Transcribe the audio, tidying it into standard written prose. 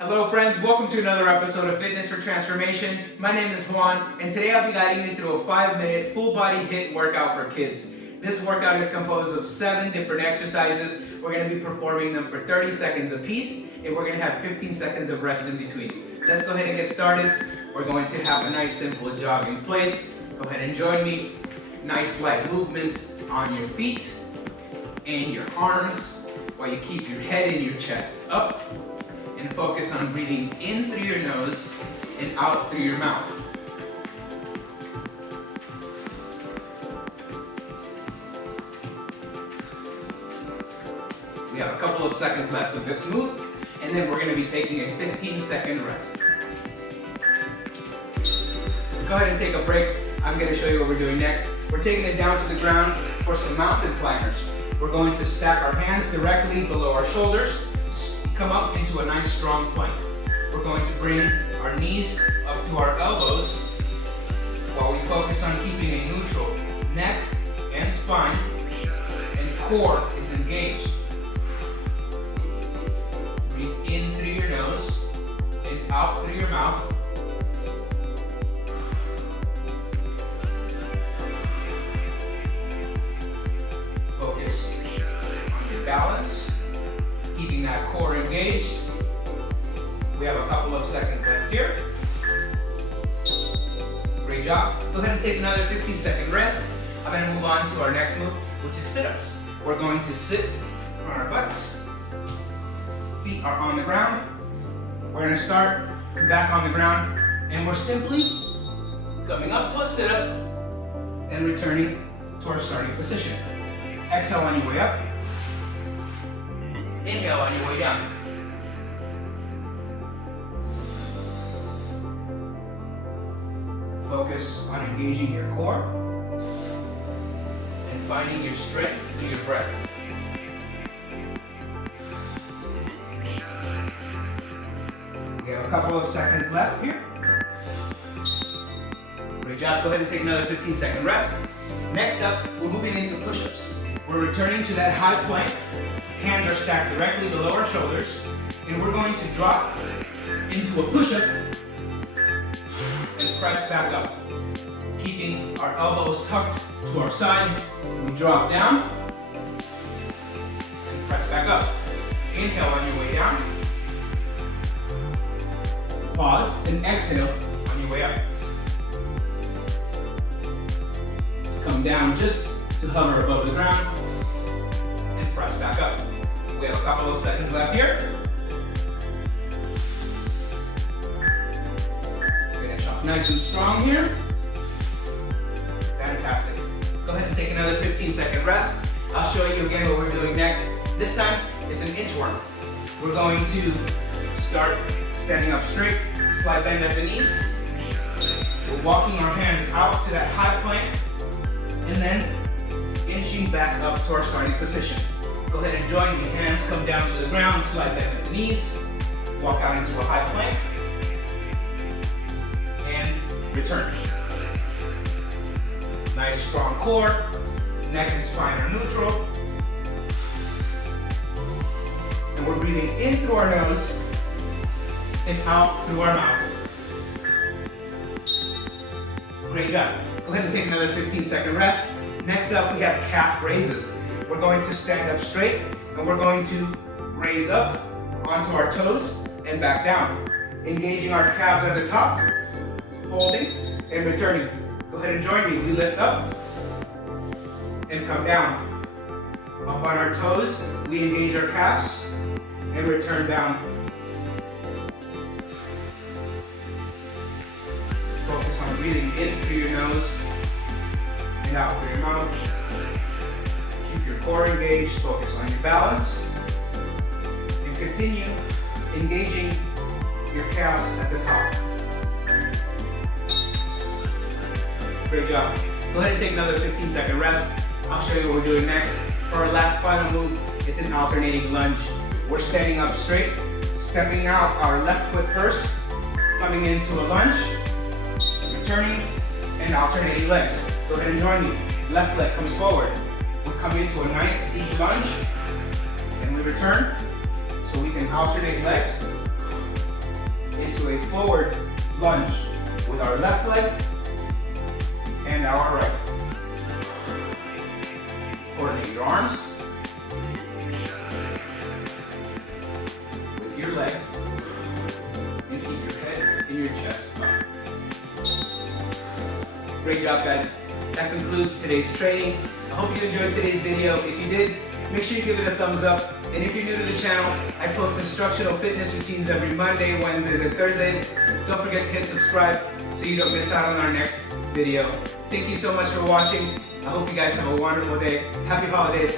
Hello friends, welcome to another episode of Fitness for Transformation. My name is Juan, and today I'll be guiding you through a 5-minute full body HIIT workout for kids. This workout is composed of 7 different exercises. We're going to be performing them for 30 seconds apiece, and we're going to have 15 seconds of rest in between. Let's go ahead and get started. We're going to have a nice simple jog in place. Go ahead and join me. Nice light movements on your feet and your arms while you keep your head and your chest up. And focus on breathing in through your nose and out through your mouth. We have a couple of seconds left of this move, and then we're going to be taking a 15-second rest. Go ahead and take a break. I'm going to show you what we're doing next. We're taking it down to the ground for some mountain climbers. We're going to stack our hands directly below our shoulders. Come up into a nice strong plank. We're going to bring our knees up to our elbows while we focus on keeping a neutral neck and spine, and core is engaged. Breathe in through your nose and out through your mouth. Focus on your balance. Keeping that core engaged. We have a couple of seconds left here. Great job. Go ahead and take another 15-second rest. I'm going to move on to our next move, which is sit-ups. We're going to sit on our butts. Feet are on the ground. We're going to start back on the ground, and we're simply coming up to a sit-up and returning to our starting position. Exhale on your way up. Inhale on your way down. Focus on engaging your core and finding your strength through your breath. We have a couple of seconds left here. Great job. Go ahead and take another 15-second rest. Next up, we're moving into push-ups. We're returning to that high plank. Hands are stacked directly below our shoulders, and we're going to drop into a push-up and press back up. Keeping our elbows tucked to our sides, we drop down and press back up. Inhale on your way down. Pause and exhale on your way up. Come down just to hover above the ground and press back up. We have a couple of seconds left here. Finish off nice and strong here. Fantastic. Go ahead and take another 15-second rest. I'll show you again what we're doing next. This time, it's an inchworm. We're going to start standing up straight, slight bend at the knees. We're walking our hands out to that high plank, and then inching back up to our starting position. Go ahead and join me. Hands come down to the ground, slight bend at the knees. Walk out into a high plank. And return. Nice strong core. Neck and spine are neutral. And we're breathing in through our nose and out through our mouth. Great job. Go ahead and take another 15-second rest. Next up, we have calf raises. We're going to stand up straight, and we're going to raise up onto our toes and back down. Engaging our calves at the top, holding and returning. Go ahead and join me. We lift up and come down. Up on our toes, we engage our calves and return down. Focus on breathing in through your nose and out through your mouth. Keep your core engaged, focus on your balance, and continue engaging your calves at the top. Great job. Go ahead and take another 15-second rest. I'll show you what we're doing next. For our last final move, it's an alternating lunge. We're standing up straight, stepping out our left foot first, coming into a lunge, returning, and alternating legs. Go ahead and join me. Left leg comes forward. We come into a nice deep lunge, and we return so we can alternate legs. forward lunge with our left leg and now our right. Coordinate your arms with your legs and keep your head and your chest up. Great job, guys. That concludes today's training. I hope you enjoyed today's video. If you did, make sure you give it a thumbs up. And if you're new to the channel, I post instructional fitness routines every Monday, Wednesdays, and Thursdays. Don't forget to hit subscribe so you don't miss out on our next video. Thank you so much for watching. I hope you guys have a wonderful day. Happy holidays.